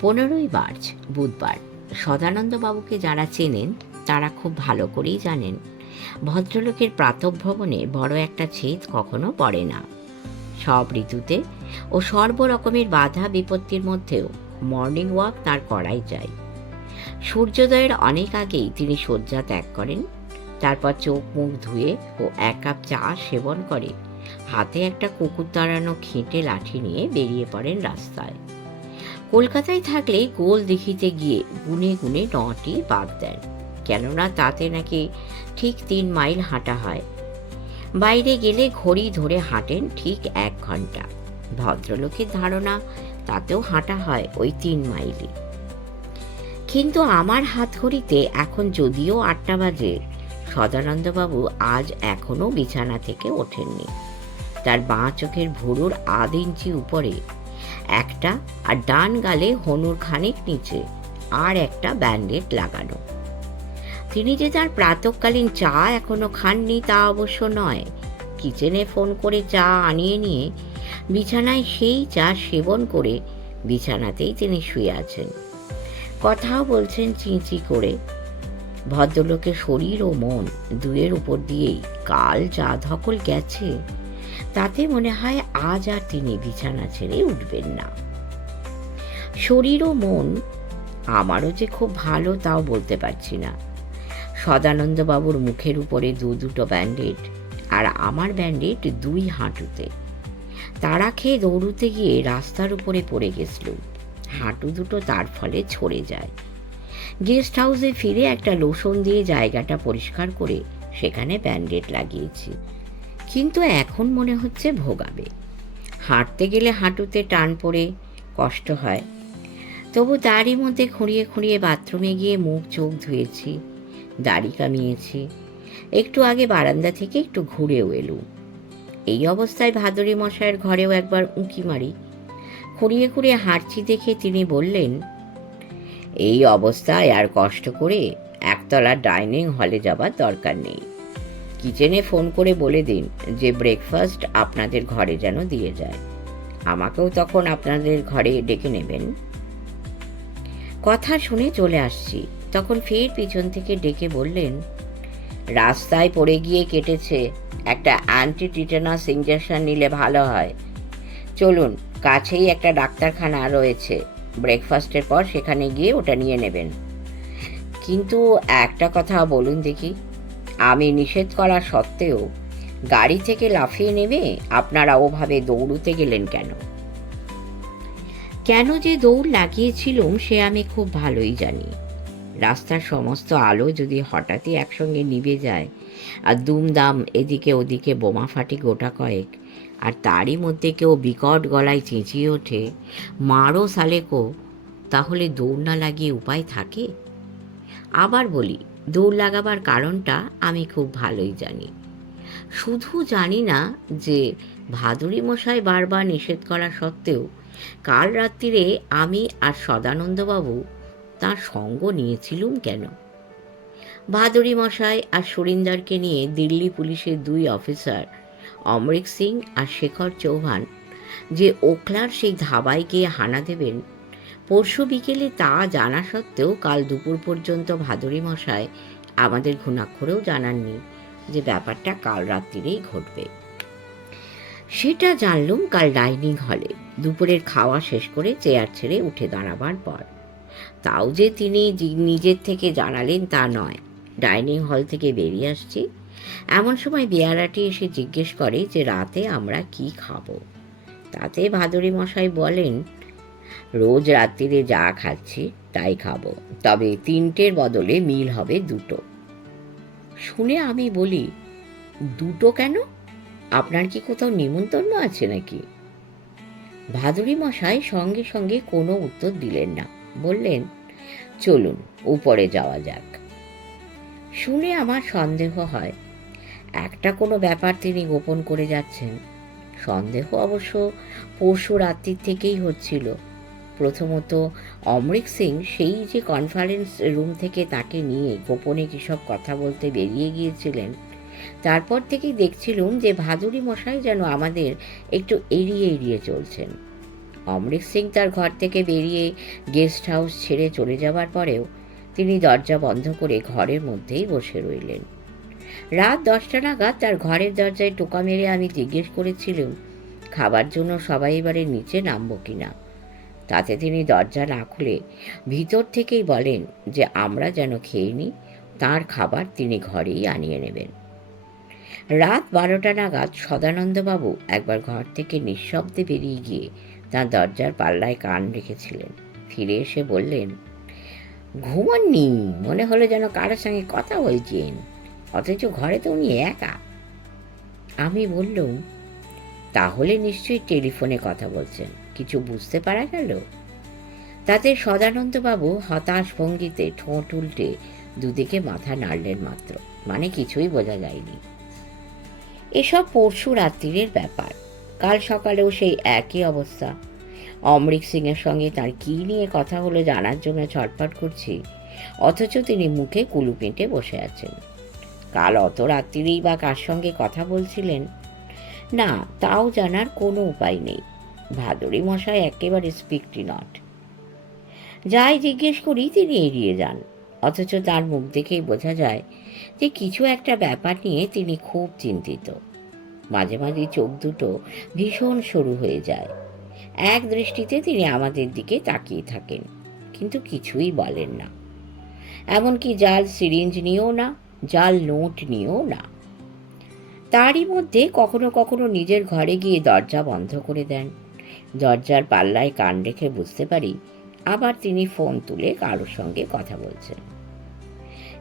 15ই March বুধবার। সদানন্দবাবুকে যারা চেনেন তারা খুব ভালো করেই জানেন ভদ্রলোকের প্রাতঃভ্রমণে বড় একটা ছেদ কখনো পড়ে না। সব ঋতুতে ও সর্বরকমের বাধা বিপত্তির মধ্যেও মর্নিং ওয়াক তার করাই চাই। সূর্যোদয়ের অনেক আগেই তিনি শয্যা ত্যাগ করেন। তারপর চোখ মুখ ধুয়ে ও 1 কাপ চা সেবন করে হাতে একটা কুকুর তাড়ানো খেঁটে লাঠি নিয়ে বেরিয়ে পড়েন রাস্তায়। কলকাতায় থাকলে গোল দেখিতে গিয়ে গুনে গুনে 9টি বাদ দেন, কেননা তাতে নাকি ঠিক 3 মাইল হাঁটা হয়। বাইরে গেলে ঘড়ি ধরে হাঁটেন ঠিক 1 ঘন্টা। ভদ্রলোকের ধারণা তাতেও হাঁটা হয় ওই 3 মাইলই। কিন্তু আমার হাত ঘড়িতে এখন যদিও 8টা বাজে, সদানন্দবাবু আজ এখনো বিছানা থেকে ওঠেননি। তার বাঁ চোখের ভুরুর 1/2 ইঞ্চি উপরে একটা, আর ডান গালে হনুর খানিক নিচে আর একটা ব্যান্ডেড লাগানো। তিনি যে তার প্রাতঃকালীন চা এখনো খাননি তা অবশ্য নয়। কিচেনে ফোন করে চা আনিয়ে নিয়ে বিছানায় সেই চা সেবন করে বিছানাতেই তিনি শুয়ে আছেন। কথাও বলছেন চিঁচি করে। ভদ্রলোকের শরীর ও মন দুয়ের উপর দিয়েই কাল যা ধকল গেছে, তাতে মনে হয় আজ আর তিনি বিছানা ছেড়ে উঠবেন না। শরীর ও মন আমারও যে খুব ভালো তাও বলতে পারছি না। সদানন্দবাবুর মুখের উপরে দুটো ব্যান্ডেড, আর আমার ব্যান্ডেড 2 হাঁটুতে। তাড়া খেয়ে দৌড়ুতে গিয়ে রাস্তার উপরে পড়ে গেছিলুম। হাঁটু দুটো তার ফলে ছড়ে যায়। গেস্ট হাউসে ফিরে একটা লোশন দিয়ে জায়গাটা পরিষ্কার করে সেখানে ব্যান্ডেড লাগিয়েছি, কিন্তু এখন মনে হচ্ছে ভোগাবে। হাঁটতে গেলে হাঁটুতে টান পড়ে কষ্ট হয়। তবু তারই মধ্যে খুঁড়িয়ে খুঁড়িয়ে বাথরুমে গিয়ে মুখ চোখ ধুয়েছি, দাড়ি কামিয়েছি। একটু আগে বারান্দা থেকে একটু ঘুরেও এলুম। এই অবস্থায় ভাদুরী মশাইয়ের ঘরেও একবার উঁকি মারি। খুঁড়িয়ে খুঁড়িয়ে হাঁটছি দেখে তিনি বললেন, এই অবস্থায় আর কষ্ট করে একতলা ডাইনিং হলে যাবার দরকার নেই। কিচেনে ফোন করে বলে দিন যে ব্রেকফাস্ট আপনাদের ঘরে যেন দিয়ে যায়। আমাকেও তখন আপনাদের ঘরে ডেকে নেবেন। কথা শুনে চলে আসছি, তখন ফের পিছন থেকে ডেকে বললেন, রাস্তায় পড়ে গিয়ে কেটেছে, একটা অ্যান্টি টিটানাস ইঞ্জেকশন নিলে ভালো হয়। চলুন, কাছেই একটা ডাক্তারখানা রয়েছে, ব্রেকফাস্টের পর সেখানে গিয়ে ওটা নিয়ে নেবেন। কিন্তু একটা কথা বলুন দেখি, আমি নিষেধ করা সত্ত্বেও গাড়ি থেকে লাফিয়ে নেমে আপনারা ওভাবে দৌড়ুতে গেলেন কেন? কেন যে দৌড় লাগিয়েছিলুম সে আমি খুব ভালোই জানি। রাস্তার সমস্ত আলো যদি হঠাৎই একসঙ্গে নিভে যায়, আর দুমদাম এদিকে ওদিকে বোমা ফাটি গোটা কয়েক, আর তারই মধ্যে কেউ বিকট গলায় চেঁচিয়ে ওঠে, মারো সালেকো, তাহলে দৌড় না লাগিয়ে উপায় থাকে? আবার বলি, দৌড় লাগাবার কারণটা আমি খুব ভালোই জানি। শুধু জানি না যে ভাদুরী মশাই বারবার নিষেধ করা সত্ত্বেও কাল রাত্রিরে আমি আর সদানন্দবাবু তার সঙ্গ নিয়েছিলুম কেন। ভাদুরী মশাই আর সুরিন্দরকে নিয়ে দিল্লি পুলিশের 2 অফিসার অমরিক সিং আর শেখর চৌহান যে ওখলার সেই ধাবায় গিয়ে হানা দেবেন পরশু বিকেলে, তা জানা সত্ত্বেও কাল দুপুর পর্যন্ত ভাদুরী মশাই আমাদের ঘুণাক্ষরেও জানাননি যে ব্যাপারটা কাল রাত্রিরেই ঘটবে। সেটা জানলুম কাল ডাইনিং হলে দুপুরের খাওয়া শেষ করে চেয়ার ছেড়ে উঠে দাঁড়াবার পর। তাও যে তিনি নিজের থেকে জানালেন তা নয়। ডাইনিং হল থেকে বেরিয়ে আসছি, এমন সময় বেয়ারাটি এসে জিজ্ঞেস করে যে রাতে আমরা কি খাবো। তাতে ভাদুরী মশাই বলেন, রোজ রাত্রিরে যা খাচ্ছি তাই খাবো, তবে 3টের বদলে মিল হবে 2টো। শুনে আমি বলি, 2টো কেন? আপনার কি কোথাও নিমন্ত্রণ আছে নাকি? ভাদুরী মশাই সঙ্গে সঙ্গে কোনো উত্তর দিলেন না। বললেন, চলুন উপরে যাওয়া যাক। শুনে আমার সন্দেহ হয় একটা কোনো ব্যাপার তিনি গোপন করে যাচ্ছেন। সন্দেহ অবশ্য পরশু রাত্রির থেকেই হচ্ছিল। প্রথমত অমরিক সিং সেই যে কনফারেন্স রুম থেকে তাকে নিয়ে গোপনে কিসব কথা বলতে বেরিয়ে গিয়েছিলেন, তারপর থেকেই দেখছিলুম যে ভাদুরী মশাই যেন আমাদের একটু এড়িয়ে এড়িয়ে চলছেন। অমৃত সিং তার ঘর থেকে বেরিয়ে গেস্ট হাউস ছেড়ে চলে যাবার পরেও তিনি দরজা বন্ধ করে ঘরের মধ্যেই বসে রইলেন। রাত 10টা নাগাদ তার ঘরের দরজায় টোকা মেরে আমি জিজ্ঞেস করেছিলাম খাবার জন্য সবাই এবারে নিচে নামবো কিনা। তাতে তিনি দরজা না খুলে ভিতর থেকেই বলেন যে আমরা যেন খেয়ে নিই, তাঁর খাবার তিনি ঘরেই আনিয়ে নেবেন। রাত 12টা নাগাদ সদানন্দবাবু একবার ঘর থেকে নিঃশব্দে বেরিয়ে গিয়ে তাঁর দরজার পাল্লায় কান রেখেছিলেন। ফিরে এসে বললেন, ঘুমাননি, মনে হলো যেন কারোর সঙ্গে কথা বলছেন, অথচ ঘরে তো উনি একা। আমি বললুম, তাহলে নিশ্চয়ই টেলিফোনে কথা বলছেন, কিছু বুঝতে পারা গেল? তাতে সদানন্দবাবু হতাশ ভঙ্গিতে ঠোঁট উল্টে দুদিকে মাথা নাড়লেন মাত্র, মানে কিছুই বোঝা যায়নি। এসব পরশু রাত্রিরের ব্যাপার। কাল সকালেও সেই একই অবস্থা। অমৃত সিংয়ের সঙ্গে তার কী নিয়ে কথা হলো জানার জন্য ছটফট করছি, অথচ তিনি মুখে কুলু পেঁটে বসে আছেন। কাল অত রাত্রিরেই বা কার সঙ্গে কথা বলছিলেন না, তাও জানার কোনো উপায় নেই। ভাদুরী মশাই একেবারে স্পিকটি নট। যাই জিজ্ঞেস করি তিনি এড়িয়ে যান, অথচ তার মুখ দেখেই বোঝা যায় যে কিছু একটা ব্যাপার নিয়ে তিনি খুব চিন্তিত। মাঝে মাঝে চোখ দুটো ভীষণ সরু হয়ে যায়। এক দৃষ্টিতে তিনি আমাদের দিকে তাকিয়ে থাকেন, কিন্তু কিছুই বলেন না। এমনকি জাল সিরিঞ্জ নিয়েও না, জাল নোট নিয়েও না। তারই মধ্যে কখনো কখনো নিজের ঘরে গিয়ে দরজা বন্ধ করে দেন। দরজার পাল্লায় কান রেখে বুঝতে পারি আবার তিনি ফোন তুলে কারোর সঙ্গে কথা বলছেন।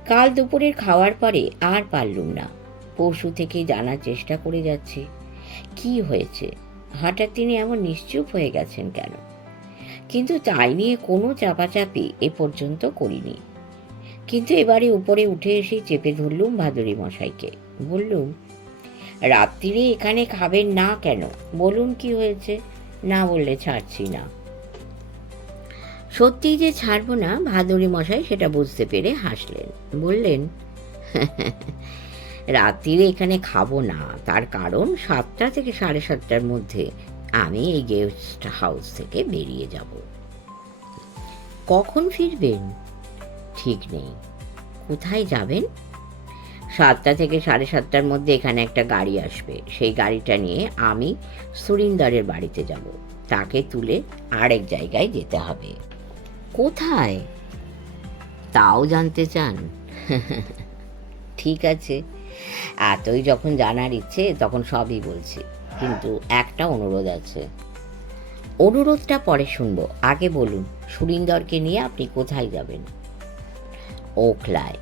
কাল দুপুরের খাওয়ার পরে আর পারলুম না। পরশু থেকেই জানার চেষ্টা করে যাচ্ছি কি হয়েছে, হঠাৎ তিনি এমন নিশ্চুপ হয়ে গেছেন কেন। কিন্তু তাই নিয়ে কোনো চাপাচাপি এ পর্যন্ত করিনি। কিন্তু এবারে উপরে উঠে এসে চেপে ধরলুম ভাদুরী মশাইকে। বললুম, রাত্রিরে এখানে খাবেন না কেন, বলুন কি হয়েছে? না বললে ছাড়ছি না। সত্যিই যে ছাড়ব না ভাদুরী মশাই সেটা বুঝতে পেরে হাসলেন। বললেন, রাত্রিরে এখানে খাবো না, তার কারণ 7টা থেকে 7:30টার মধ্যে আমি এই গেস্ট হাউস থেকে বেরিয়ে যাব। কখন ফিরবেন ঠিক নেই। কোথায় যাবেন? 7টা থেকে 7:30টার মধ্যে এখানে একটা গাড়ি আসবে, সেই গাড়িটা নিয়ে আমি সুরিন্দরের বাড়িতে যাব। তাকে তুলে আরেক জায়গায় যেতে হবে। কোথায় তাও জানতে চান? ঠিক আছে, এতই যখন জানার ইচ্ছে তখন সবই বলছি, কিন্তু একটা অনুরোধ আছে। অনুরোধটা পরে শুনবো, আগে বলুন সুরিন্দরকে নিয়ে আপনি কোথায় যাবেন? ওখলায়।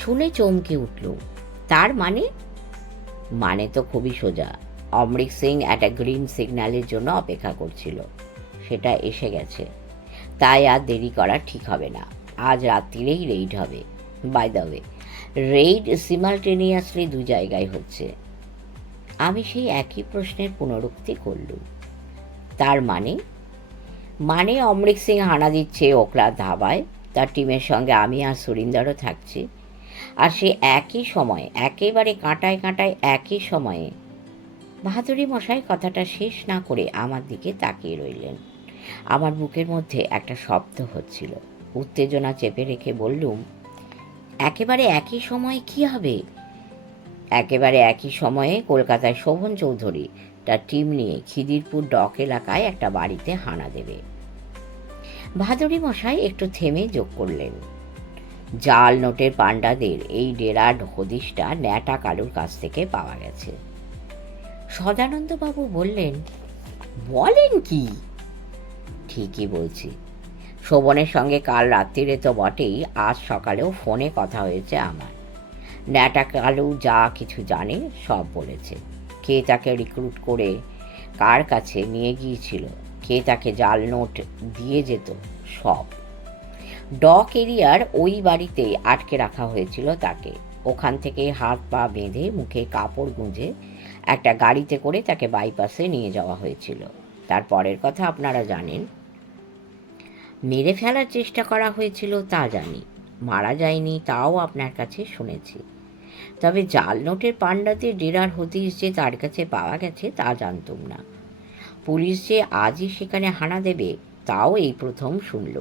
শুনে চমকে উঠল। তার মানে? মানে তো খুবই সোজা। অমৃত সিং একটা গ্রিন সিগন্যালের জন্য অপেক্ষা করছিল, সেটা এসে গেছে। তাই আর দেরি করা ঠিক হবে না, আজ রাত্রিরেই রেইড হবে। By the way, raid simultaneously 2 জায়গায় হচ্ছে। আমি সেই একই প্রশ্নের পুনরুক্তি করলুম। তার মানে? মানে অমৃত সিং হানা দিচ্ছে ওখলা ধাবায়, তার টিমের সঙ্গে আমি আর সুরিন্দরও থাকছি। আর সে একই সময়ে, একেবারে কাঁটায় কাঁটায় একই সময়ে। ভাদুরী মশাই কথাটা শেষ না করে আমার দিকে তাকিয়ে রইলেন। আমার বুকের মধ্যে একটা শব্দ হচ্ছিল। উত্তেজনা চেপে রেখে বললুম, একেবারে একই সময়ে কি হবে? একেবারে একই সময়ে কলকাতায় শোভন চৌধুরী তার টিম নিয়ে খিদিরপুর ডক এলাকায় একটা বাড়িতে হানা দেবে। ভাদুরী মশাই একটু থেমে যোগ করলেন, জাল নোটের পাণ্ডাদের এই ডেরার হদিশটা ন্যাটা কালুর কাছ থেকে পাওয়া গেছে। সদানন্দবাবু বললেন, বলেন কি? ঠিকই বলছি। শোভনের সঙ্গে কাল রাত্রিরে তো বটেই, আজ সকালেও ফোনে কথা হয়েছে আমার। ন্যাটা কালু যা কিছু জানে সব বলেছে। কে তাকে রিক্রুট করে কার কাছে নিয়ে গিয়েছিল, কে তাকে জাল নোট দিয়ে যেত, সব। ডক এরিয়ার ওই বাড়িতে আটকে রাখা হয়েছিল তাকে। ওখান থেকে হাত পা বেঁধে মুখে কাপড় গুঁজে একটা গাড়িতে করে তাকে বাইপাসে নিয়ে যাওয়া হয়েছিল। তারপরের কথা আপনারা জানেন। মেরে ফেলার চেষ্টা করা হয়েছিল তা জানি, মারা যায়নি তাও আপনার কাছে শুনেছি। তবে জাল নোটের পাণ্ডাদের ডেরার হদিশ যে তার কাছে পাওয়া গেছে তা জানতুম না। পুলিশ যে আজই সেখানে হানা দেবে তাও এই প্রথম শুনল।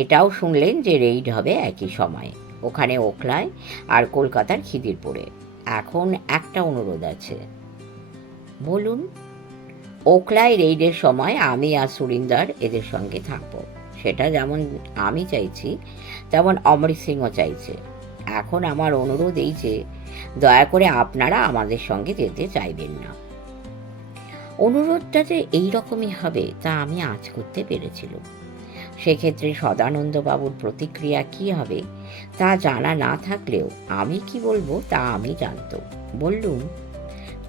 এটাও শুনলেন যে রেইড হবে একই সময়ে, ওখানে ওখলায় আর কলকাতার খিদিরপুরে। এখন একটা অনুরোধ আছে। বলুন। ওখলায় রেইডের সময় আমি আর সুরিন্দর এদের সঙ্গে থাকব, সেটা যেমন আমি চাইছি তেমন অমরিত সিংও চাইছে। এখন আমার অনুরোধ এই যে দয়া করে আপনারা আমাদের সঙ্গে যেতে চাইবেন না। অনুরোধটা যে এইরকমই হবে তা আমি আজ করতে পেরেছিলাম। সেক্ষেত্রে সদানন্দবাবুর প্রতিক্রিয়া কি হবে তা জানা না থাকলেও আমি কি বলবো তা আমি জানত। বললুম,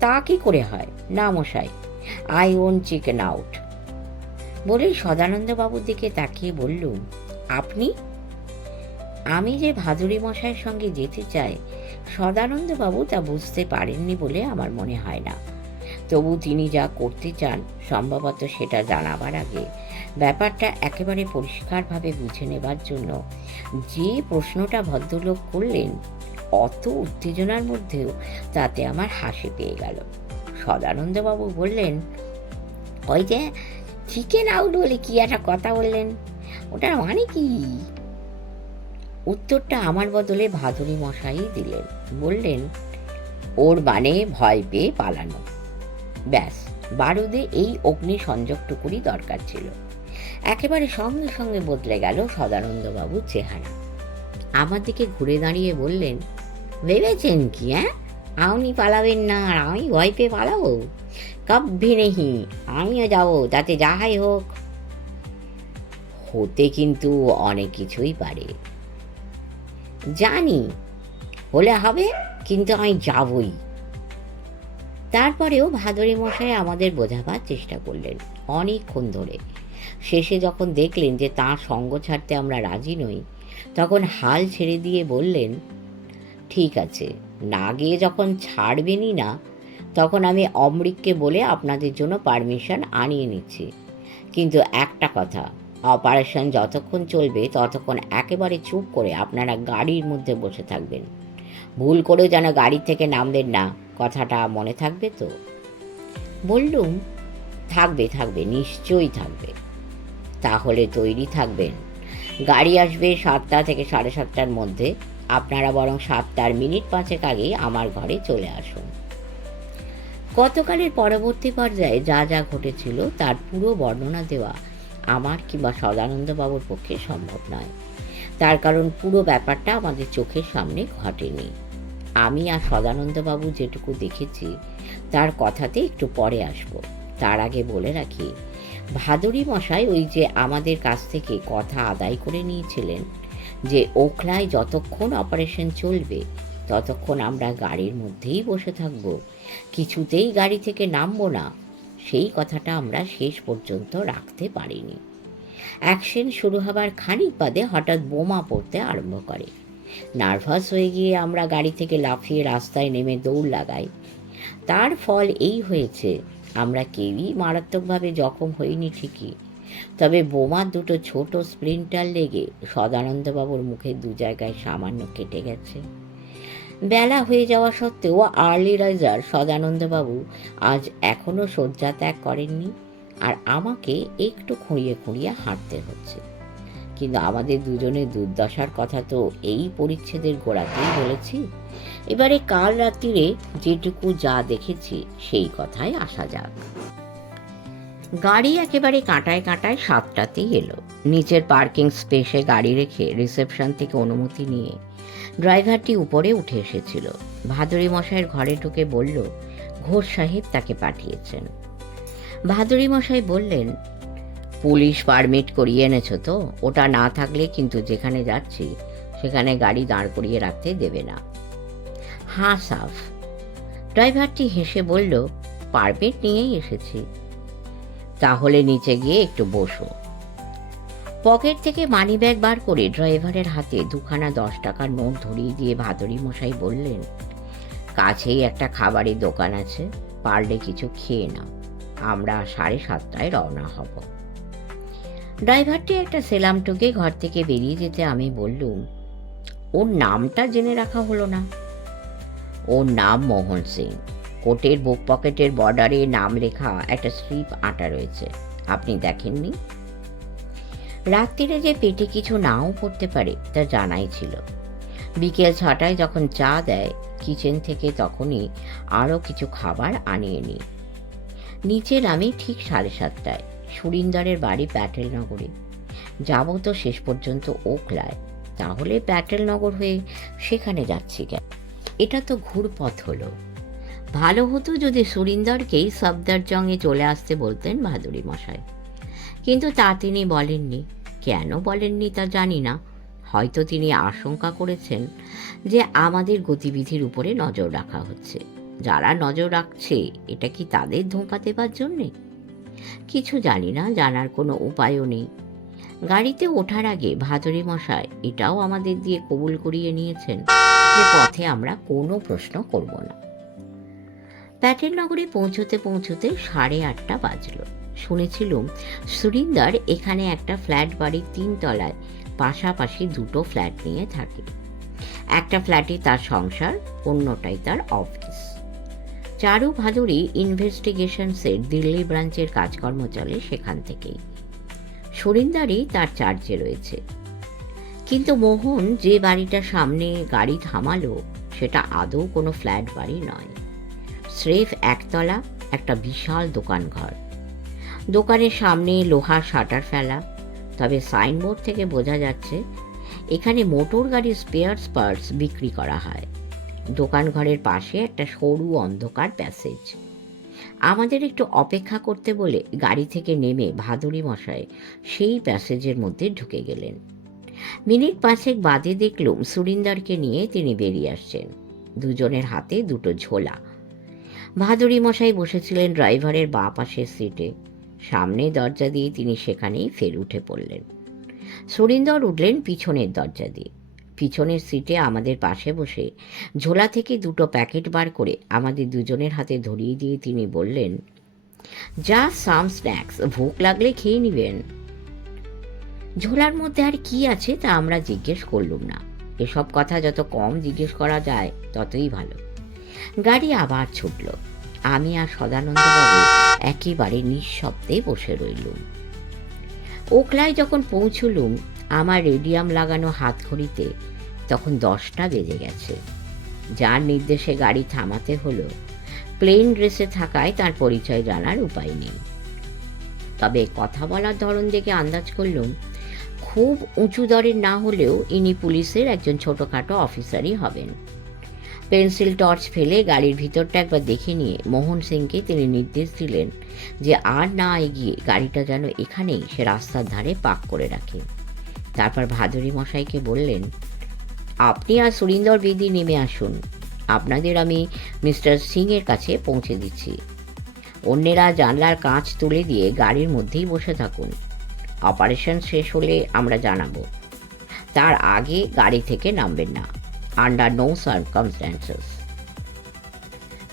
তা কি করে হয়? না মশাই, আই ওন চিকেন আউট। বলেই সদানন্দবাবুর দিকে তাকিয়ে বললুম, আপনি? আমি যে ভাদুরী মশাইয়ের সঙ্গে যেতে চাই সদানন্দবাবু তা বুঝতে পারেননি বলে আমার মনে হয় না। তবু তিনি যা করতে চান সম্ভবত সেটা জানাবার আগে ব্যাপারটা একেবারে পরিষ্কারভাবে বুঝে নেবার জন্য যে প্রশ্নটা ভদ্রলোক করলেন, অত উত্তেজনার মধ্যেও তাতে আমার হাসি পেয়ে গেল। সদানন্দবাবু বললেন, ওই যে চিকেন আউট বলে কি একটা কথা বললেন, ওটার মানে কি? উত্তরটা আমার বদলে ভাদুরী মশাই দিলেন। বললেন, ওর মানে ভয় পেয়ে পালানো। ব্যাস, বারুদে এই অগ্নি সংযোগটুকুরই দরকার ছিল। একেবারে সঙ্গে সঙ্গে বদলে গেল সদানন্দবাবুর চেহারা। আমার দিকে ঘুরে দাঁড়িয়ে বললেন, ভেবেছেন কি? আপনি পালাবেন না আর আমি ভয় পেয়ে পালাবো? কব্বি নেহি, আমিও যাবো, তাতে যাহাই হোক। হতে কিন্তু অনেক কিছুই পারে। জানি, হলে হবে, কিন্তু আমি যাবই। তারপরেও ভাদুরী মশাই আমাদের বোঝাবার চেষ্টা করলেন অনেকক্ষণ ধরে। শেষে যখন দেখলেন যে তাঁর সঙ্গ ছাড়তে আমরা রাজি নই, তখন হাল ছেড়ে দিয়ে বললেন, ঠিক আছে, না গিয়ে যখন ছাড়বেনই না, তখন আমি অমৃতকে বলে আপনাদের জন্য পারমিশন আনিয়ে নিচ্ছি। কিন্তু একটা কথা, অপারেশন যতক্ষণ চলবে ততক্ষণ একেবারে চুপ করে আপনারা গাড়ির মধ্যে বসে থাকবেন। ভুল করে যেন গাড়ি থেকে নামবেন না, কথাটা মনে থাকবে তো? বললুম, থাকবে থাকবে, নিশ্চয়ই থাকবে। তাহলে তৈরি থাকবেন। গাড়ি আসবে 7টা থেকে 7:30টার মধ্যে। আপনারা বরং 7টার মিনিট 5 আগেই আমার ঘরে চলে আসুন। গতকালের পরবর্তী পর্যায়ে যা যা ঘটেছিল তার পুরো বর্ণনা দেওয়া আমার কিংবা সদানন্দবাবুর পক্ষে সম্ভব নয়। তার কারণ পুরো ব্যাপারটা আমাদের চোখের সামনে ঘটেনি। আমি আর সদানন্দবাবু যেটুকু দেখেছি তার কথাতে একটু পরে আসব। তার আগে বলে রাখি, ভাদুরী মশাই ওই যে আমাদের কাছ থেকে কথা আদায় করে নিয়েছিলেন যে ওখলায় যতক্ষণ অপারেশন চলবে ততক্ষণ আমরা গাড়ির মধ্যেই বসে থাকব, কিছুতেই গাড়ি থেকে নামবো না, সেই কথাটা আমরা শেষ পর্যন্ত রাখতে পারিনি। অ্যাকশন শুরু হবার খানিক বাদে হঠাৎ বোমা পড়তে আরম্ভ করে। নার্ভাস হয়ে গিয়ে আমরা গাড়ি থেকে লাফিয়ে রাস্তায় নেমে দৌড় লাগাই। তার ফল এই হয়েছে, আমরা কেউই মারাত্মকভাবে জখম হইনি ঠিকই, তবে বোমার দুটো ছোট স্প্লিন্টার লেগে সদানন্দবাবুর মুখে 2 জায়গায় সামান্য কেটে গেছে। বেলা হয়ে যাওয়া সত্ত্বেও আর্লি রাইজার সদানন্দবাবু আজ এখনও শয্যা ত্যাগ করেননি, আর আমাকে একটু খুঁড়িয়ে খুঁড়িয়ে হাঁটতে হচ্ছে। কিন্তু আমাদের দুজনের দুর্দশার কথা তো এই পরিচ্ছেদের গোড়াতেই বলেছি। এবারে কাল রাত্রিরে যেটুকু যা দেখেছি সেই কথায় আসা যাক। গাড়ি একেবারে কাঁটায় কাঁটায় 7টাতেই এলো। নিচের পার্কিং স্পেসে গাড়ি রেখে রিসেপশন থেকে অনুমতি নিয়ে ড্রাইভারটি উপরে উঠে এসেছিল। ভাদুরী মশাইয়ের ঘরে ঢুকে বলল, ঘোষ সাহেব তাকে পাঠিয়েছেন। ভাদুরী মশাই বললেন, পুলিশ পারমিট করিয়ে এনেছো তো? ওটা না থাকলে কিন্তু যেখানে যাচ্ছি সেখানে গাড়ি দাঁড় করিয়ে রাখতে দেবে না। হাঁ সাফ। ড্রাইভারটি হেসে বলল, পারমিট নিয়েই এসেছি। তাহলে নিচে গিয়ে একটু বসো। পকেট থেকে মানিব্যাগ বার করে ড্রাইভারের হাতে 2খানা 10 টাকার নোট ধরিয়ে দিয়ে ভাদুরী মশাই বললেন, কাছেই একটা খাবারের দোকান আছে, পারলে কিছু খেয়ে নাও, আমরা 7:30টায় রওনা হব। ড্রাইভারটি একটা সেলাম টুকে ঘর থেকে বেরিয়ে যেতে আমি বললুম, ওর নামটা জেনে রাখা হলো না। ওর নাম মোহন সিং। কোটের বুক পকেটের বর্ডারে নাম লেখা একটা স্লিপ আঁটা রয়েছে, আপনি দেখেননি? রাত্রিরে যে পেটে কিছু নাও পড়তে পারে তা জানাই ছিল। বিকেল 6টায় যখন চা দেয় কিচেন থেকে, তখনই আরও কিছু খাবার আনিয়ে নিই। নিচে নামি ঠিক 7:30টায়। সুরিন্দরের বাড়ি প্যাটেলনগরে। যাব তো শেষ পর্যন্ত ওখলায়, তাহলে প্যাটেলনগর হয়ে সেখানে যাচ্ছি কেন? এটা তো ঘুরপথ হলো। ভালো হতো যদি সুরিন্দরকেই সফদরজংয়ে চলে আসতে বলতেন ভাদুড়ি মশাই, কিন্তু তা তিনি বলেননি। কেন বলেননি তা জানি না। হয়তো তিনি আশঙ্কা করেছেন যে আমাদের গতিবিধির উপরে নজর রাখা হচ্ছে। যারা নজর রাখছে এটা কি তাদের ধোঁকা দেবার জন্যে? কিছু জানি না, জানার কোনো উপায়ও নেই। গাড়িতে ওঠার আগে ভাদুড়ি মশাই এটাও আমাদের দিয়ে কবুল করিয়ে নিয়েছেন যে পথে আমরা কোনো প্রশ্ন করব না। প্যাটেলনগরে পৌঁছতে পৌঁছতে 8:30 বাজল। শুনেছিলুম সুরিন্দর এখানে একটা ফ্ল্যাট বাড়ির 3 তলায় পাশাপাশি 2টো ফ্ল্যাট নিয়ে থাকে। একটা ফ্ল্যাটে তার সংসার, অন্যটাই তার অফিস। চারু ভাদুড়ি ইনভেস্টিগেশনসের দিল্লি ব্রাঞ্চের কাজকর্ম চলে সেখান থেকেই। সুরিন্দরই তার চার্জে রয়েছে। কিন্তু মোহন যে বাড়িটার সামনে গাড়ি থামালো সেটা আদৌ কোনো ফ্ল্যাট বাড়ি নয়, স্রেফ একতলা একটা বিশাল দোকানঘর। দোকানের সামনে লোহার শাটার ফেলা, তবে সাইনবোর্ড থেকে বোঝা যাচ্ছে এখানে মোটর গাড়ির স্পেয়ার পার্টস বিক্রি করা হয়। দোকানঘরের পাশে একটা সরু অন্ধকার প্যাসেজ। আমাদের একটু অপেক্ষা করতে বলে গাড়ি থেকে নেমে ভাদুড়ি মশাই সেই প্যাসেজের মধ্যে ঢুকে গেলেন। মিনিট 5 বাদে দেখলুম সুরিন্দরকে নিয়ে তিনি বেরিয়ে আসছেন, দুজনের হাতে 2টো ঝোলা। ভাদুড়ি মশাই বসেছিলেন ড্রাইভারের বাঁ পাশের সিটে। সামনে দরজা দিয়ে তিনি সেখানেই ফের উঠে পড়লেন। সুরিন্দর উঠলেন পিছনের দরজা দিয়ে। পিছনের সিটে আমাদের পাশে বসে ঝোলা থেকে 2টো প্যাকেট বার করে আমাদের দুজনের হাতে ধরিয়ে দিয়ে তিনি বললেন, যা সাম স্ন্যাক্স, ভোক লাগলে খেয়ে নিবেন। ঝোলার মধ্যে আর কি আছে তা আমরা জিজ্ঞেস করলুম না। এসব কথা যত কম জিজ্ঞেস করা যায় ততই ভালো। গাড়ি আবার ছুটল। আমি আর সদানন্দবাবু একেবারে নিঃশব্দে বসে রইলুম। ওখলায় যখন পৌঁছলুম আমার রেডিয়াম লাগানো হাত ঘড়িতে তখন 10টা বেজে গেছে। যার নির্দেশে গাড়ি থামাতে হলো, প্লেন ড্রেসে থাকায় তার পরিচয় জানার উপায় নেই। তবে কথা বলার ধরন দেখে আন্দাজ করলুম খুব উঁচু দরের না হলেও ইনি পুলিশের একজন ছোটোখাটো অফিসারই হবেন। পেন্সিল টর্চ ফেলে গাড়ির ভিতরটা একবার দেখে নিয়ে মোহন সিংকে তিনি নির্দেশ দিলেন যে আর না এগিয়ে গাড়িটা যেন এখানেই সে রাস্তার ধারে পার্ক করে রাখে। তারপর ভাদুড়ি মশাইকে বললেন, আপনি আর সুরিন্দর বেদি নেমে আসুন, আপনাদের আমি মিস্টার সিংয়ের কাছে পৌঁছে দিচ্ছি। অন্যেরা জানলার কাঁচ তুলে দিয়ে গাড়ির মধ্যেই বসে থাকুন। অপারেশন শেষ হলে আমরা জানাবো। তার আগে গাড়ি থেকে নামবেন না, আন্ডার নো সার্কামস্ট্যান্সেস।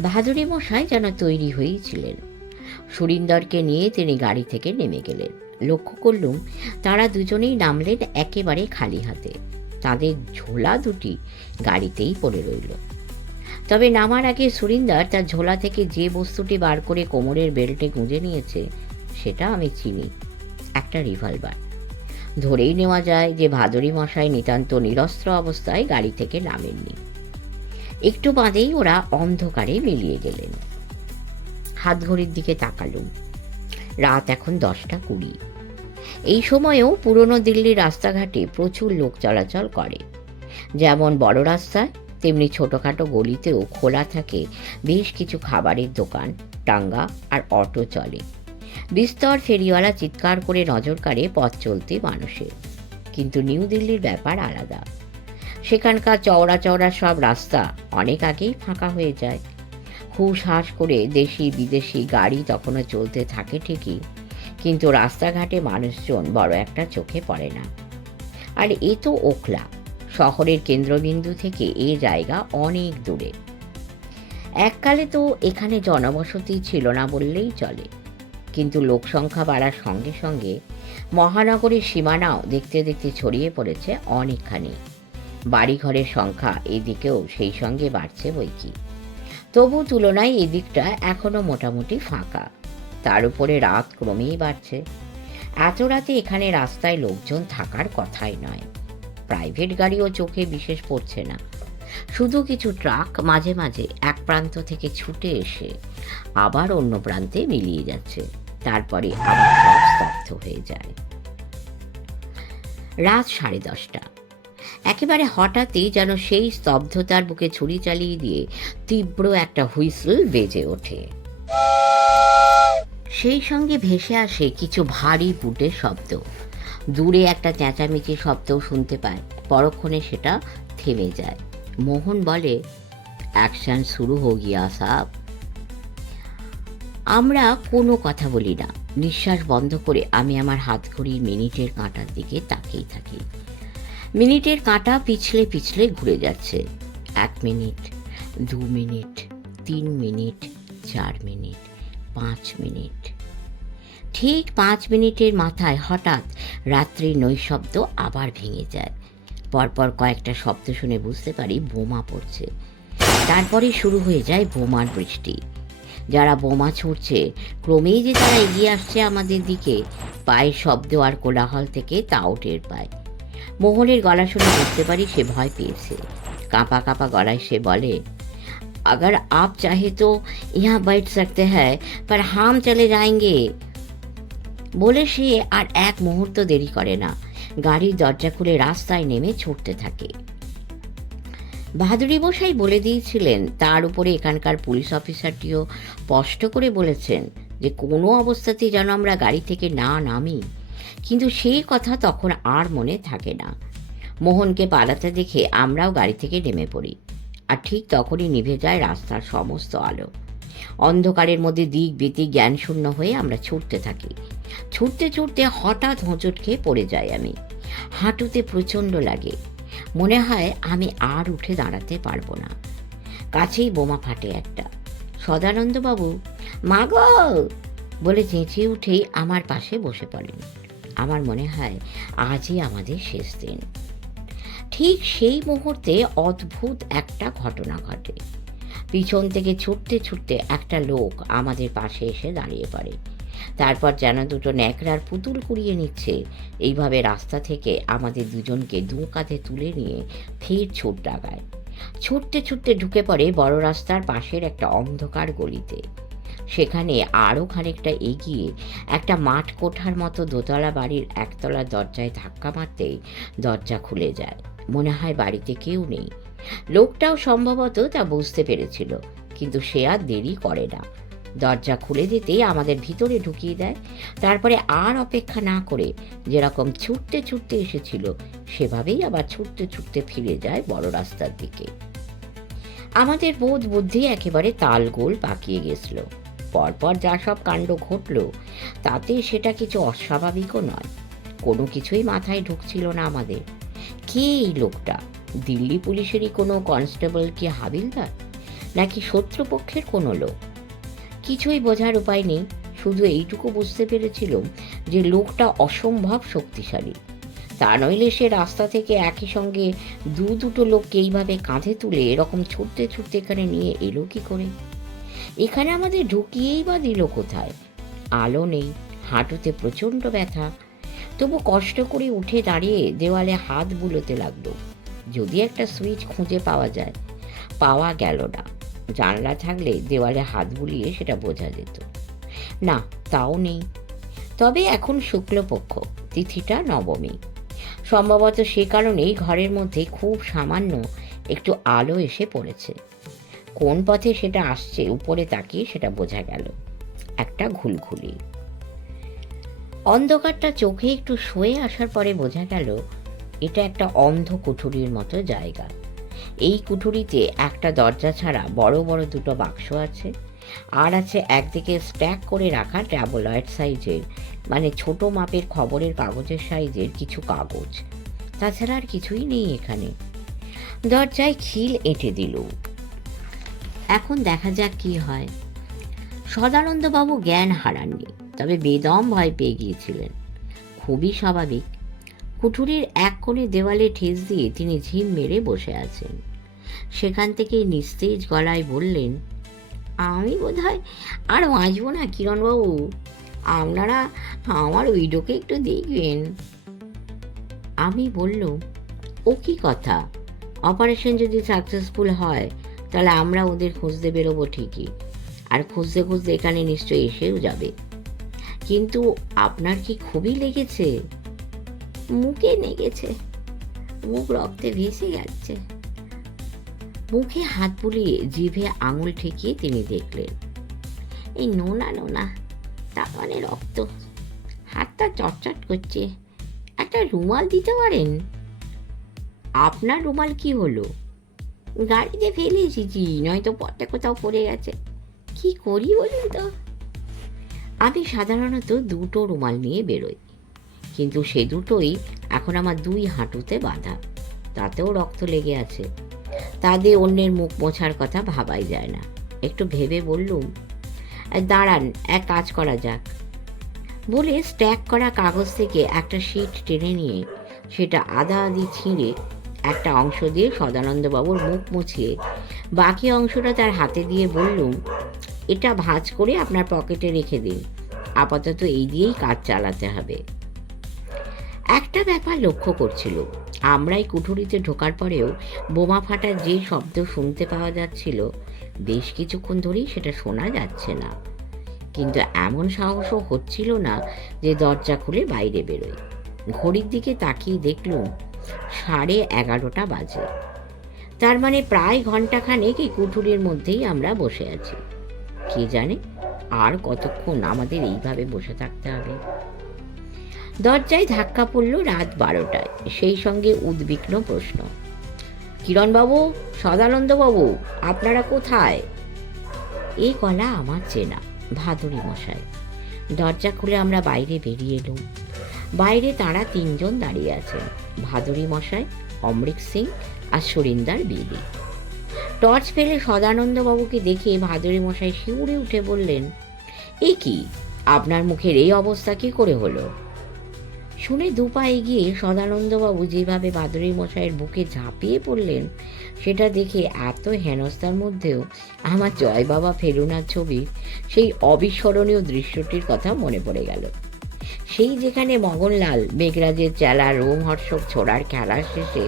ভাদুড়ি মশাই যেন তৈরি হয়েই ছিলেন। সুরিন্দরকে নিয়ে তিনি গাড়ি থেকে নেমে গেলেন। লক্ষ্য করলুম তারা দুজনেই নামলেন একেবারে খালি হাতে। তাদের ঝোলা দুটি গাড়িতেই পড়ে রইল। তবে নামার আগে সুরিন্দর তার ঝোলা থেকে যে বস্তুটি বার করে কোমরের বেল্টে গুঁজে নিয়েছে সেটা আমি চিনি, একটা রিভলভার। ধরেই নেওয়া যায় যে ভাদুড়ি মশাই নিতান্ত নিরস্ত্র অবস্থায় গাড়ি থেকে নামেননি। একটু বাদেই ওরা অন্ধকারে মিলিয়ে গেলেন। হাত ঘড়ির দিকে তাকালুম, রাত এখন 10টা 20। এই সময়েও পুরনো দিল্লির রাস্তাঘাটে প্রচুর লোক চলাচল করে। যেমন বড় রাস্তায় তেমনি ছোটোখাটো গলিতেও খোলা থাকে বেশ কিছু খাবারের দোকান, টাঙ্গা আর অটো চলে। বিস্তর ফেরিওয়ালা চিৎকার করে নজর কাড়ে পথ চলতে মানুষের। কিন্তু নিউ দিল্লির ব্যাপার আলাদা। সেখানকার চওড়া চওড়া সব রাস্তা অনেক আগেই ফাঁকা হয়ে যায়। হুশ হাস করে দেশি বিদেশি গাড়ি তখনও চলতে থাকে ঠিকই, কিন্তু রাস্তাঘাটে মানুষজন বড় একটা চোখে পড়ে না। আর এ তো ওখলা, শহরের কেন্দ্রবিন্দু থেকে এ জায়গা অনেক দূরে। এককালে তো এখানে জনবসতি ছিল না বললেই চলে, কিন্তু লোকসংখ্যা বাড়ার সঙ্গে সঙ্গে মহানগরের সীমানাও দেখতে দেখতে ছড়িয়ে পড়েছে অনেকখানি। বাড়িঘরের সংখ্যা এদিকেও সেই সঙ্গে বাড়ছে বৈকি। তবু তুলনায় এদিকটা এখনো মোটামুটি ফাঁকা। তার উপরে রাত ক্রমেই বাড়ছে। এত রাতে এখানে রাস্তায় লোকজন থাকার কথাই নয়। প্রাইভেট গাড়িও চোখে বিশেষ পড়ছে না। শুধু কিছু ট্রাক মাঝে মাঝে এক প্রান্ত থেকে ছুটে এসে আবার অন্য প্রান্তে মিলিয়ে যাচ্ছে, তারপরে আবার সব স্তব্ধ হয়ে যায়। রাত 10:30। একেবারে হঠাৎই যেন সেই স্তব্ধতার বুকে ছুরি চালিয়ে দিয়ে তীব্র একটা হুইসল বেজে ওঠে। সেই সঙ্গে ভেসে আসে কিছু ভারী বুটের শব্দ। দূরে একটা চেঁচামেচি শব্দও শুনতে পায়। পরক্ষণে সেটা থেমে যায়। মোহন বলে, অ্যাকশন শুরু হো গিয়া সাব। আমরা কোনো কথা বলি না। নিঃশ্বাস বন্ধ করে আমি আমার হাতঘড়ির মিনিটের কাঁটার দিকে তাকিয়ে থাকি। মিনিটের কাঁটা পিছলে পিছলে ঘুরে যাচ্ছে। 1 minute, 2 minute, 3 minute, 4 minute, 5 minute. ঠিক 5 মিনিটের মাথায় হঠাৎ রাত্রির নৈশব্দ আবার ভেঙে যায়। পরপর কয়েকটা শব্দ শুনে বুঝতে পারি বোমা পড়ছে। তারপরে শুরু হয়ে যায় বোমার বৃষ্টি। যারা বোমা ছুড়ছে ক্রমেই যে তারা এগিয়ে আসছে আমাদের দিকে, পায়ের শব্দ আর কোলাহল থেকে তাও টের পায়। মোহনের গলা শুনে বুঝতে পারি সে ভয় পেয়েছে। কাঁপা কাঁপা গলায় সে বলে, अगर आप चाहे तो यहाँ बैठ सकते हैं, पर हम चले जाएंगे। বলে সে আর এক মুহূর্ত দেরি করে না, গাড়ির দরজা খুলে রাস্তায় নেমে ছুটতে থাকে। বাহাদুরি মশাই বলে দিয়েছিলেন, তার উপরে এখানকার পুলিশ অফিসারটিও স্পষ্ট করে বলেছেন যে কোনো অবস্থাতেই যেন আমরা গাড়ি থেকে না নামি। কিন্তু সেই কথা তখন আর মনে থাকে না। মোহনকে পালাতে দেখে আমরাও গাড়ি থেকে নেমে পড়ি। আর ঠিক তখনই নিভে যায় রাস্তার সমস্ত আলো। অন্ধকারের মধ্যে দিক বেতি জ্ঞান শূন্য হয়ে আমরা ছুটতে থাকি। ছুটতে ছুটতে হঠাৎ হোঁচট খেয়ে পড়ে যাই আমি। হাঁটুতে প্রচণ্ড লাগে। মনে হয় আমি আর উঠে দাঁড়াতে পারবো না। কাছেই বোমা ফাটে একটা। সদানন্দবাবু, মা গো বলে চেঁচিয়ে উঠেই আমার পাশে বসে পড়েন। আমার মনে হয় আজই আমাদের শেষ দিন। ঠিক সেই মুহূর্তে অদ্ভুত একটা ঘটনা ঘটে। পিছন থেকে ছুটতে ছুটতে একটা লোক আমাদের পাশে এসে দাঁড়িয়ে পড়ে। তারপর যেন দুটো ন্যাকড়ার পুতুল কুড়িয়ে নিচ্ছে, এইভাবে রাস্তা থেকে আমাদের দুজনকে দু কাঁধে তুলে নিয়ে ফের ছুট লাগায়। ছুটতে ছুটতে ঢুকে পড়ে বড় রাস্তার পাশের একটা অন্ধকার গলিতে। সেখানে আরও খানিকটা এগিয়ে একটা মাঠ কোঠার মতো দোতলা বাড়ির একতলা দরজায় ধাক্কা মারতেই দরজা খুলে যায়। মনে হয় বাড়িতে কেউ নেই। লোকটাও সম্ভবত তা বুঝতে পেরেছিল, কিন্তু সে আর দেরি করে না। দরজা খুলে দিতেই আমাদের ভিতরে ঢুকিয়ে দেয়। তারপরে আর অপেক্ষা না করে যেরকম ছুটতে ছুটতে এসেছিল সেভাবেই আবার ছুটতে ছুটতে ফিরে যায় বড় রাস্তার দিকে। আমাদের বোধ বুদ্ধি একেবারে তালগোল পাকিয়ে গেছিল। পরপর যা সব কাণ্ড ঘটল তাতে সেটা কিছু অস্বাভাবিকও নয়। কোনো কিছুই মাথায় ঢুকছিল না আমাদের। কে এই লোকটা? দিল্লি পুলিশেরই কোনো কনস্টেবল কি হাবিলদার, নাকি শত্রুপক্ষের কোনো লোক? কিছুই বোঝার উপায় নেই। শুধু এইটুকু বুঝতে পেরেছিলাম যে লোকটা অসম্ভব শক্তিশালী। তা নইলে সে রাস্তা থেকে একই সঙ্গে দুটো লোককে এইভাবে কাঁধে তুলে এরকম ছুটতে ছুটতে এখানে নিয়ে এলো কি করে? এখানে আমাদের ঢুকিয়েই বা দিল কোথায়? আলো নেই, হাঁটুতে প্রচণ্ড ব্যথা। তবু কষ্ট করে উঠে দাঁড়িয়ে দেওয়ালে হাত বুলোতে লাগলো। যদি একটা সুইচ খুঁজে পাওয়া যায়। পাওয়া গেল না। জানলা থাকলে দেওয়ালে হাত বুলিয়ে সেটা বোঝা যেত। না, তাও নেই। তবে এখন শুক্লপক্ষ, তিথিটা নবমী। সম্ভবত সে কারণেই ঘরের মধ্যে খুব সামান্য একটু আলো এসে পড়েছে। কোন পথে সেটা আসছে উপরে তাকিয়ে সেটা বোঝা গেল। একটা ঘুলঘুলি। অন্ধকারটা চোখে একটু সয়ে আসার পরে বোঝা গেল এটা একটা অন্ধ কুঠুরির মতো জায়গা। এই কুঠুরিতে একটা দরজা ছাড়া বড় বড় দুটো বাক্স আছে। আর আছে একদিকে স্ট্যাক করে রাখা ট্যাবলয়েড সাইজের, মানে ছোট মাপের খবরের কাগজের সাইজের কিছু কাগজ। তাছাড়া আর কিছুই নেই এখানে। দরজায় খিল এঁটে দিল। এখন দেখা যাক কি হয়। সদানন্দবাবু জ্ঞান হারাননি, তবে বেদম ভয় পেয়ে গিয়েছিলেন। খুবই স্বাভাবিক। কুঠুরির এক কোণে দেওয়ালে ঠেস দিয়ে তিনি ঝিম মেরে বসে আছেন। সেখান থেকে নিস্তেজ গলায় বললেন, আমি বোধহয় আর বাঁচবো না কিরণবাবু, আপনারা আমার উইডোকে একটু দেখবেন। আমি বললুম, ও কি কথা, অপারেশন যদি সাকসেসফুল হয় তাহলে আমরা ওদের খুঁজতে বেরোবো ঠিকই, আর খুঁজতে খুঁজতে এখানে নিশ্চয়ই এসেও যাবে। কিন্তু আপনার কি খুবই লেগেছে? মুখে লেগেছে, মুখ রক্তে ভেসে যাচ্ছে। মুখে হাত বুলিয়ে জিভে আঙুল ঠেকিয়ে তিনি দেখলেন, এই নোনা নোনা, তার মানে রক্ত। হাতটা চটচট করছে, একটা রুমাল দিতে পারেন? আপনার রুমাল কি হলো? গাড়িতে ফেলে এসেছি, নয়তো পথে কোথাও পড়ে গেছে। কি করি বলুন তো? আমি সাধারণত দুটো রুমাল নিয়ে বেরোই, কিন্তু সে দুটোই এখন আমার দুই হাঁটুতে বাঁধা, তাতেও রক্ত লেগে আছে। তাদের অন্যের মুখ মোছার কথা ভাবাই যায় না। একটু ভেবে বললুম, দাঁড়ান, এক কাজ করা যাক। বলে স্ট্যাক করা কাগজ থেকে একটা শিট টেনে নিয়ে সেটা আধা আধি ছিঁড়ে একটা অংশ দিয়ে সদানন্দবাবুর মুখ মুছিয়ে বাকি অংশটা তার হাতে দিয়ে বললুম, এটা ভাঁজ করে আপনার পকেটে রেখে দিন, আপাতত এই দিয়েই কাজ চালাতে হবে। একটা ব্যাপার লক্ষ্য করছিল, আমরা এই কুঠুরিতে ঢোকার পরেও বোমা ফাটার যে শব্দ শুনতে পাওয়া যাচ্ছিল, বেশ কিছুক্ষণ ধরেই সেটা শোনা যাচ্ছে না। কিন্তু এমন সাহসও হচ্ছিল না যে দরজা খুলে বাইরে বেরোই। ঘড়ির দিকে তাকিয়ে দেখলুম 11:30 বাজে। তার মানে প্রায় ঘন্টাখানেক এই কুঠুরির মধ্যেই আমরা বসে আছি। কে জানে আর কতক্ষণ আমাদের এইভাবে বসে থাকতে হবে। দরজায় ধাক্কা পড়ল রাত 12টায়, সেই সঙ্গে উদ্বিগ্ন প্রশ্ন, কিরণবাবু, সদানন্দবাবু, আপনারা কোথায়? এই গলা আমার চেনা, ভাদুরী মশাই। দরজা খুলে আমরা বাইরে বেরিয়ে এলুম। বাইরে তাঁরা তিনজন দাঁড়িয়ে আছেন, ভাদুরী মশাই, অমৃত সিং আর সুরিন্দার বিবি। টর্চ ফেলে সদানন্দবাবুকে দেখে ভাদুরী মশাই শিউরে উঠে বললেন, এ কি, আপনার মুখের এই অবস্থা কি করে হলো? শুনে দুপা এগিয়ে সদানন্দবাবু যেভাবে ভাদুরী মশাইয়ের বুকে ঝাঁপিয়ে পড়লেন, সেটা দেখে এত হেনস্থার মধ্যেও আমার জয় বাবা ফেলুনার ছবির সেই অবিস্মরণীয় দৃশ্যটির কথা মনে পড়ে গেল। সেই যেখানে মগনলাল মেঘরাজের চেলা রোমহর্ষক ছোড়ার খেলা শেষে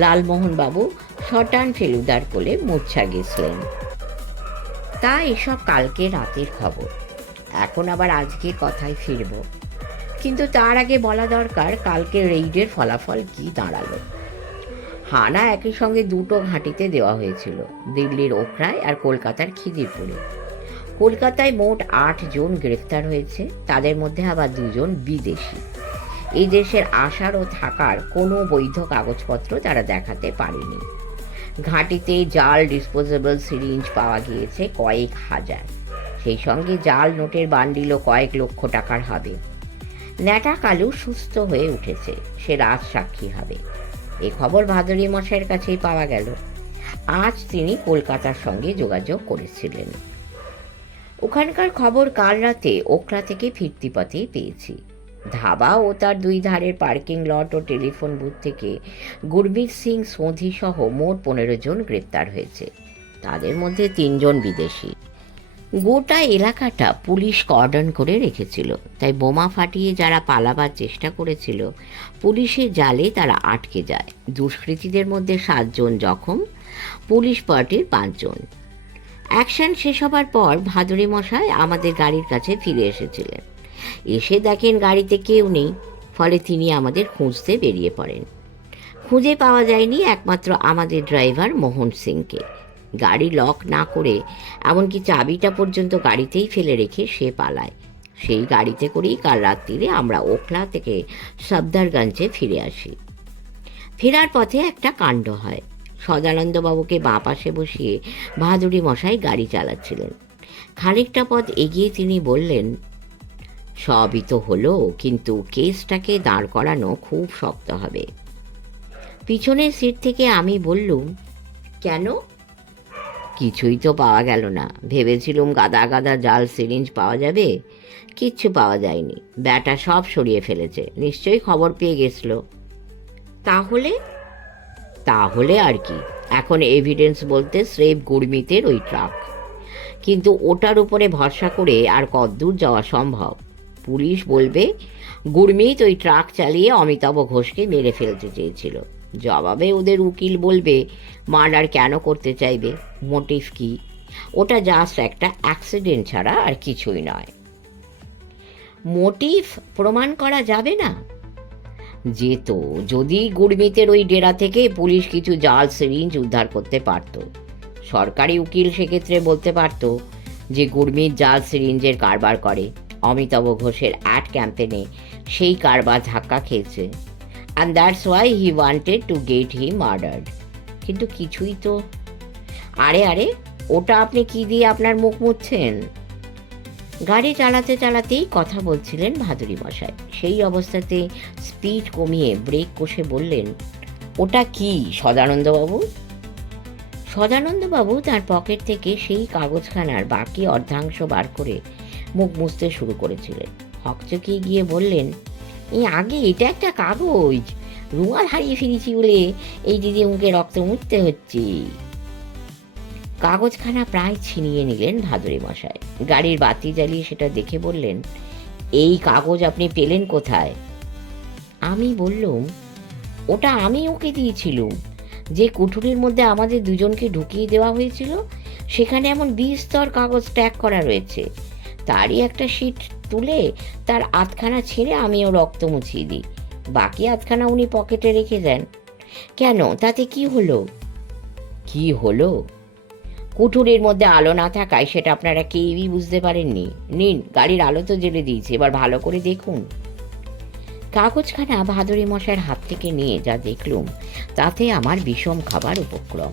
লালমোহনবাবু শটান ফেলুদার কোলে মূর্ছা গেছিলেন। তা এসব কালকে রাতের খবর, এখন আবার আজকের কথায় ফিরব। কিন্তু তার আগে বলা দরকার কালকে রেইডের ফলাফল কি দাঁড়ালো। হানা একই সঙ্গে দুটো ঘাঁটিতে দেওয়া হয়েছিল, দিল্লির ওখরায় আর কলকাতার খিদিরপুরে। কলকাতায় মোট 8 জন গ্রেফতার হয়েছে, তাদের মধ্যে আবার 2 জন বিদেশি। এই দেশের আসার ও থাকার কোনো বৈধ কাগজপত্র তারা দেখাতে পারেনি। ঘাঁটিতে জাল ডিসপোজেবল সিরিঞ্জ পাওয়া গিয়েছে কয়েক হাজার, সেই সঙ্গে জাল নোটের বান্ডিলও কয়েক লক্ষ টাকার হবে। ন্যাটা কালু সুস্থ হয়ে উঠেছে, সে রাজ সাক্ষী হবে। এ খবর ভাদুরী মশাইয়ের কাছেই পাওয়া গেল। আজ তিনি কলকাতার সঙ্গে যোগাযোগ করেছিলেন। ওখানকার খবর কাল রাতে ওখলা থেকে ফিরতি পথেই পেয়েছি। ধাবা ও তার 2 ধারের পার্কিং লট ও টেলিফোন বুথ থেকে গুরমিত সিং সোধি সহ মোট 15 জন গ্রেপ্তার হয়েছে, তাদের মধ্যে 3 জন বিদেশি। গোটা এলাকাটা পুলিশ কর্ডন করে রেখেছিল, তাই বোমা ফাটিয়ে যারা পালাবার চেষ্টা করেছিল পুলিশের জালে তারা আটকে যায়। দুষ্কৃতীদের মধ্যে 7 জন জখম, পুলিশ পার্টির 5 জন। অ্যাকশন শেষ হবার পর ভাদুরী মশাই আমাদের গাড়ির কাছে ফিরে এসেছিলেন। এসে দেখেন গাড়িতে কেউ নেই, ফলে তিনি আমাদের খুঁজতে বেরিয়ে পড়েন। খুঁজে পাওয়া যায়নি একমাত্র আমাদের ড্রাইভার মোহন সিংকে। গাড়ি লক না করে এমনকি চাবিটা পর্যন্ত গাড়িতেই ফেলে রেখে সে পালায়। সেই গাড়িতে করেই কাল রাত্রিরে আমরা ওখলা থেকে সফদারগঞ্জে ফিরে আসি। ফেরার পথে একটা কাণ্ড হয়। সদানন্দবাবুকে বাঁ পাশে বসিয়ে ভাদুরী মশাই গাড়ি চালাচ্ছিলেন। খানিকটা পথ এগিয়ে তিনি বললেন, সবই তো হলো, কিন্তু কেসটাকে দাঁড় করানো খুব শক্ত হবে। পিছনের সিট থেকে আমি বললুম, কেন? কিছুই তো পাওয়া গেল না। ভেবেছিলুম গাদা গাদা জাল সিরিঞ্জ পাওয়া যাবে, কিচ্ছু পাওয়া যায়নি। ব্যাটা সব সরিয়ে ফেলেছে, নিশ্চয়ই খবর পেয়ে গেছিল। তাহলে? তাহলে আর কি, এখন এভিডেন্স বলতে স্রেফ গুরমিতের ওই ট্রাক। কিন্তু ওটার উপরে ভরসা করে আর কতদূর যাওয়া সম্ভব? পুলিশ বলবে গুরমিত ওই ট্রাক চালিয়ে অমিতাভ ঘোষকে মেরে ফেলতে চেয়েছিল। জবাবে ওদের উকিল বলবে মার্ডার কেন করতে চাইবে, মোটিভ কি। ওটা জাস্ট একটা অ্যাক্সিডেন্ট ছাড়া আর কিছুই নয়। মোটিভ প্রমাণ করা যাবে না? যেত, যদি গুরমিতের ওই ডেরা থেকে পুলিশ কিছু জাল সিরিঞ্জ উদ্ধার করতে পারত। সরকারি উকিল সেক্ষেত্রে বলতে পারত যে গুরমিত জাল সিরিঞ্জের কারবার করে, অমিতাভ ঘোষের অ্যাড ক্যাম্পেনে সেই কারবার ধাক্কা খেয়েছে, and that's why he wanted to gate he murdered. কিন্তু কিছুই তো। আরে আরে, ওটা আপনি কি দিয়ে আপনার মুখ মুছছেন? গাড়ি চালাতে চালাতেই কথা বলছিলেন ভাদুরী মশাই। সেই অবস্থাতে স্পিড কমিয়ে ব্রেক কষে বললেন, ওটা কি সদানন্দবাবু? সদানন্দবাবু তার পকেট থেকে সেই কাগজখানার বাকি অর্ধাংশ বার করে মুখ মুছতে শুরু করেছিলেন। হকচকিয়ে গিয়ে বললেন, এই আগে এটা একটা কাগজ, রুমাল হারিয়ে ফিরেছি বলে এই দিদি মুখে রক্ত মুছতে হচ্ছে। কাগজখানা প্রায় ছিনিয়ে নিলেন ভাদুরী মশাই। গাড়ির বাতি জ্বালিয়ে সেটা দেখে বললেন, এই কাগজ আপনি পেলেন কোথায়? আমি বললুম, ওটা আমি ওকে দিয়েছিলুম। যে কুঠুরির মধ্যে আমাদের দুজনকে ঢুকিয়ে দেওয়া হয়েছিল সেখানে এমন 20 স্তর কাগজ ট্যাগ করা রয়েছে। তারই একটা শিট তুলে তার আধখানা ছিঁড়ে আমিও রক্ত মুছিয়ে দিই, বাকি আধখানা উনি পকেটে রেখে দেন। কেন, তাতে কি হলো? কি হলো? কুঠুরির মধ্যে আলো না থাকায় সেটা আপনারা কেউই বুঝতে পারেননি। নিন, গাড়ির আলো তো জ্বেলে দিয়েছি, এবার ভালো করে দেখুন। কাগজখানা ভাদুরী মশাইয়ের হাত থেকে নিয়ে যা দেখলুম তাতে আমার বিষম খাবার উপক্রম।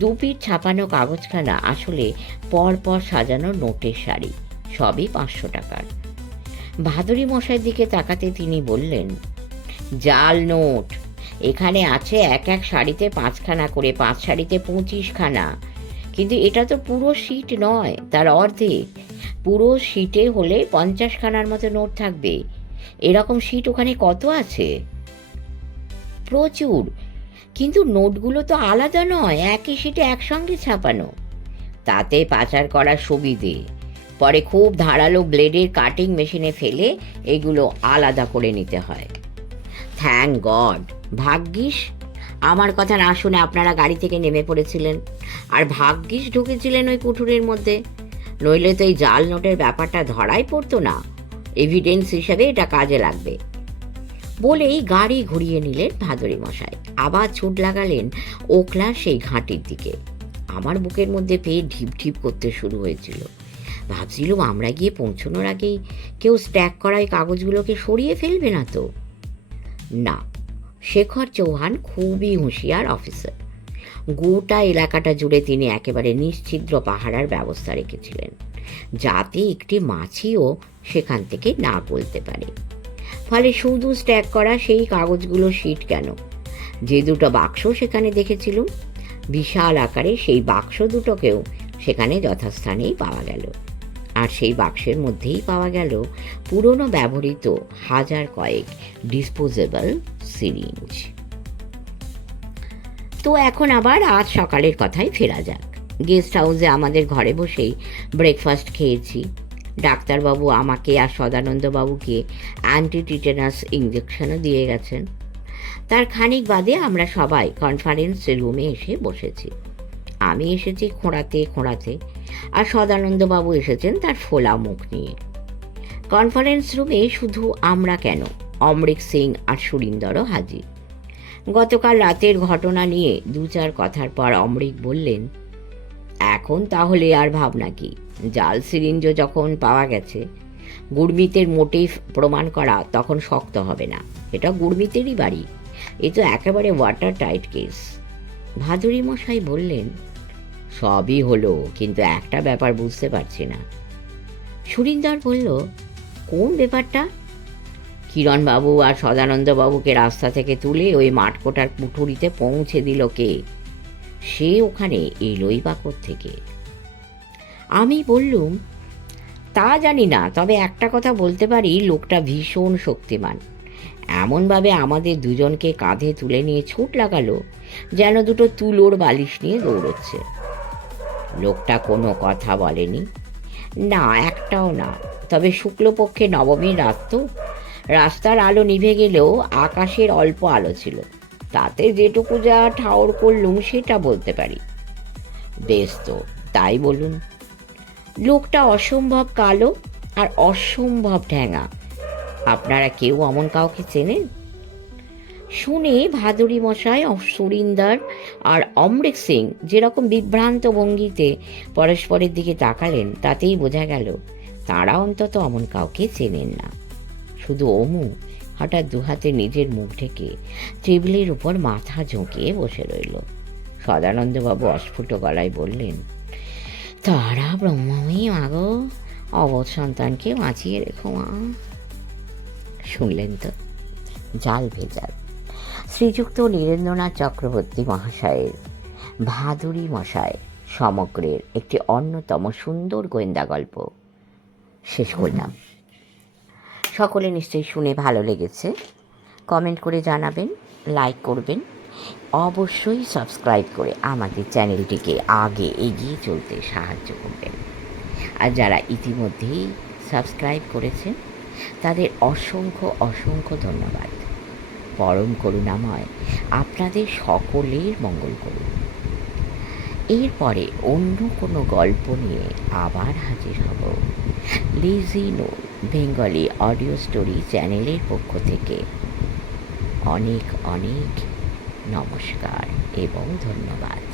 2 পিঠ ছাপানো কাগজখানা আসলে পরপর সাজানো নোটের শাড়ি, সবই 500 টাকার। ভাদুরী মশাইয়ের দিকে তাকাতে তিনি বললেন, জাল নোট। এখানে আছে এক এক শাড়িতে 5খানা করে, 5 শাড়িতে 25খানা। কিন্তু এটা তো পুরো শিট নয়, তার অর্ধেক। পুরো শিটে হলে 50খানার মতো নোট থাকবে। এরকম শিট ওখানে কত আছে? প্রচুর, কিন্তু নোটগুলো তো আলাদা নয়, একই শিটে একসঙ্গে ছাপানো। তাতে পাচার করার সুবিধে। পরে খুব ধারালো ব্লেডের কাটিং মেশিনে ফেলে এগুলো আলাদা করে নিতে হয়। থ্যাংক গড, ভাগ্যিস আমার কথা না শুনে আপনারা গাড়ি থেকে নেমে পড়েছিলেন, আর ভাগ্যিস ঢুকেছিলেন ওই কুঠুরির মধ্যে, নইলে তো এই জাল নোটের ব্যাপারটা ধরাই পড়তো না। এভিডেন্স হিসেবে এটা কাজে লাগবে। বলেই গাড়ি ঘুরিয়ে নিলেন ভাদুরী মশাই। আবার ছুট লাগালেন ওখলার সেই ঘাঁটির দিকে। আমার বুকের মধ্যে পেয়ে ঢিপ ঢিপ করতে শুরু হয়েছিল। ভাবছিলাম আমরা গিয়ে পৌঁছানোর আগেই কেউ স্ট্যাক করা এই কাগজগুলোকে সরিয়ে ফেলবে না তো? না, শেখর চৌহান খুবই হুঁশিয়ার অফিসার। গোটা এলাকাটা জুড়ে তিনি একেবারে নিশ্ছিদ্র পাহারার ব্যবস্থা রেখেছিলেন, যাতে একটি মাছিও সেখান থেকে না গলতে পারে। ফলে শুধু স্ট্যাক করা সেই কাগজগুলো শিট কেন, যে 2টো বাক্স সেখানে দেখেছিলুম, বিশাল আকারে সেই বাক্স দুটোকেও সেখানে যথাস্থানেই পাওয়া গেল। আর সেই বাক্সের মধ্যেই পাওয়া গেল পুরনো ব্যবহৃত 1000 কয়েক ডিসপোজেবল সিরিঞ্জ। তো এখন আবার আজ সকালের কথাই ফেরা যাক। গেস্ট হাউসে আমাদের ঘরে বসেই ব্রেকফাস্ট খেয়েছি। ডাক্তারবাবু আমাকে আর সদানন্দবাবুকে অ্যান্টিটিটেনাস ইঞ্জেকশনও দিয়ে গেছেন। তার খানিক বাদে আমরা সবাই কনফারেন্স রুমে এসে বসেছি। আমি এসেছি খোঁড়াতে খোঁড়াতে, আর সদানন্দবাবু এসেছেন তার ফোলা মুখ নিয়ে। কনফারেন্স রুমে শুধু আমরা কেন, অমৃক সিং আর সুরিন্দরও হাজির। গতকাল রাতের ঘটনা নিয়ে 2-4 কথার পর অমৃক বললেন, এখন তাহলে আর ভাবনা কি, জাল সিরিঞ্জও যখন পাওয়া গেছে, গুরমিতের মোটিভ প্রমাণ করা তখন শক্ত হবে না। এটা গুরমিতেরই বাড়ি, এ তো একেবারে ওয়াটার টাইট কেস। ভাদুরী মশাই বললেন, সবই হলো, কিন্তু একটা ব্যাপার বুঝতে পারছি না। সুরিন্দর বলল, কোন ব্যাপারটা? কিরণবাবু আর সদানন্দবাবুকে রাস্তা থেকে তুলে ওই মাঠকোটার কুঠুরিতে পৌঁছে দিল কে? সে ওখানে এলোই বা কোত্থেকে? আমি বললুম, তা জানি না, তবে একটা কথা বলতে পারি, লোকটা ভীষণ শক্তিমান। এমনভাবে আমাদের দুজনকে কাঁধে তুলে নিয়ে ছুট লাগালো যেন 2টো তুলোর বালিশ নিয়ে দৌড়চ্ছে। লোকটা কোনো কথা বলেনি? না, একটাও না। তবে শুক্লপক্ষে নবমীর রাত তো, রাস্তার আলো নিভে গেলেও আকাশের অল্প আলো ছিল, তাতে যেটুকু যা ঠাউর করলুম সেটা বলতে পারি। বেশ তো, তাই বলুন। লোকটা অসম্ভব কালো আর অসম্ভব ঠ্যাঙা। আপনারা কেউ অমন কাউকে চেনেন? শুনে ভাদুরী মশাই, সুরিন্দর আর অমৃত সিং যেরকম বিভ্রান্ত ভঙ্গিতে পরস্পরের দিকে তাকালেন, তাতেই বোঝা গেল তাঁরা অন্তত অমন কাউকে চেনেন না। শুধু অমু হঠাৎ দুহাতে নিজের মুখ ঢেকে টেবিলের উপর মাথা ঝুঁকিয়ে বসে রইল। সদানন্দবাবু অস্ফুট গলায় বললেন, তারা ব্রহ্মময়ী মাগো, অবধ সন্তানকে বাঁচিয়ে রেখো মা। শুনলেন তো, জাল ভেজাল শ্রীযুক্ত নীরেন্দ্রনাথ চক্রবর্তী মহাশয়ের ভাদুরী মশাই সমগ্রের একটি অন্যতম সুন্দর গোয়েন্দা গল্প শেষ করলাম। সকলে নিশ্চয়ই শুনে ভালো লেগেছে। কমেন্ট করে জানাবেন, লাইক করবেন, অবশ্যই সাবস্ক্রাইব করে আমাদের চ্যানেলটিকে আগে এগিয়ে চলতে সাহায্য করবেন। আর যারা ইতিমধ্যেই সাবস্ক্রাইব করেছেন তাদের অসংখ্য অসংখ্য ধন্যবাদ। পরম করুণাময় আপনাদের সকলের মঙ্গল করুন। এরপরে অন্য কোনো গল্প নিয়ে আবার হাজির হব। লিজি নোর বেঙ্গলি অডিও স্টোরি চ্যানেলের পক্ষ থেকে অনেক অনেক নমস্কার এবং ধন্যবাদ।